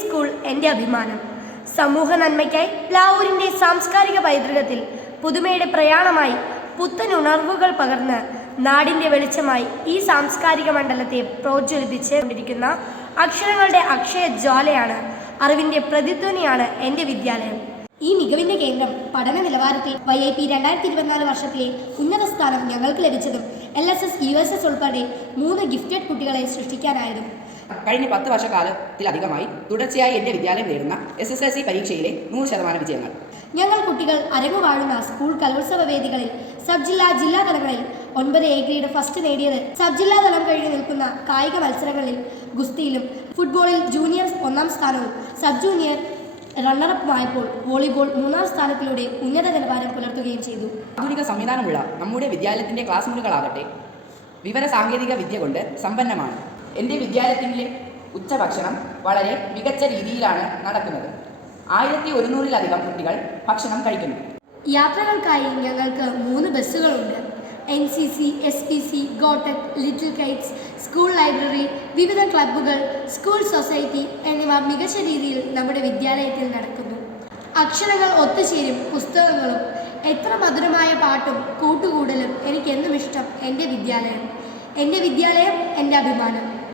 School എൻ്റെ അഭിമാനം. സമൂഹ നന്മയ്ക്കായി പ്ലാവൂരിൻ്റെ സാംസ്കാരിക പൈതൃകത്തിൽ പുതുമയുടെ പ്രയാണമായി പുത്തൻ ഉണർവുകൾ പകർന്ന് നാടിൻ്റെ വെളിച്ചമായി ഈ സാംസ്കാരിക മണ്ഡലത്തെ പ്രോജ്വലിപ്പിച്ച് കൊണ്ടിരിക്കുന്ന അക്ഷരങ്ങളുടെ അക്ഷയ ജ്വാലയാണ്, അറിവിൻ്റെ പ്രതിധ്വനിയാണ് എൻ്റെ വിദ്യാലയം. ഈ മികവിൻ്റെ കേന്ദ്രം പഠന നിലവാരത്തിൽ YIP 2024 വർഷത്തിലെ ഉന്നത സ്ഥാനം ഞങ്ങൾക്ക് ലഭിച്ചതും LSS USS ഉൾപ്പെടെ 3 ഗിഫ്റ്റഡ് കുട്ടികളെ സൃഷ്ടിക്കാനായതും കഴിഞ്ഞ 10 വർഷക്കാലത്തിലധികമായി തുടർച്ചയായി എൻ്റെ വിദ്യാലയം നേടുന്ന SSLC പരീക്ഷയിലെ 100% വിജയങ്ങൾ. ഞങ്ങൾ കുട്ടികൾ അരങ്ങുവാഴുന്ന സ്കൂൾ കലോത്സവ വേദികളിൽ സബ് ജില്ലാ ജില്ലാ തലങ്ങളിൽ 9 A ഗ്രേഡ് ഫസ്റ്റ് നേടിയത്, സബ് ജില്ലാ തലം കഴിഞ്ഞ് നിൽക്കുന്ന കായിക മത്സരങ്ങളിൽ ഗുസ്തിയിലും ഫുട്ബോളിൽ ജൂനിയർ 1ാം സ്ഥാനവും സബ് ജൂനിയർ റണ്ണറപ്പുമായപ്പോൾ വോളിബോൾ 3ാം സ്ഥാനത്തിലൂടെ ഉന്നത നിലവാരം പുലർത്തുകയും ചെയ്തു. ആധുനിക സംവിധാനമുള്ള നമ്മുടെ വിദ്യാലയത്തിൻ്റെ ക്ലാസ് മുറികളാകട്ടെ വിവര സാങ്കേതിക വിദ്യ കൊണ്ട് സമ്പന്നമാണ്. എൻ്റെ വിദ്യാലയത്തിൻ്റെ ഉച്ചഭക്ഷണം വളരെ മികച്ച രീതിയിലാണ് നടക്കുന്നത്. 1100-ലധികം കുട്ടികൾ ഭക്ഷണം കഴിക്കുന്നു. യാത്രകൾക്കായി ഞങ്ങൾക്ക് 3 ബസ്സുകളുണ്ട്. NCC, SPC, GoTEC, little kites, school library, വിവിധ ക്ലബ്ബുകൾ, സ്കൂൾ സൊസൈറ്റി എന്നിവ മികച്ച രീതിയിൽ നമ്മുടെ വിദ്യാലയത്തിൽ നടക്കുന്നു. അക്ഷരങ്ങൾ ഒത്തുചേരും പുസ്തകങ്ങളും, എത്ര മധുരമായ പാട്ടും കൂട്ടുകൂടലും എനിക്കെന്നും ഇഷ്ടം എൻ്റെ വിദ്യാലയം. എൻ്റെ വിദ്യാലയം എൻ്റെ അഭിമാനം.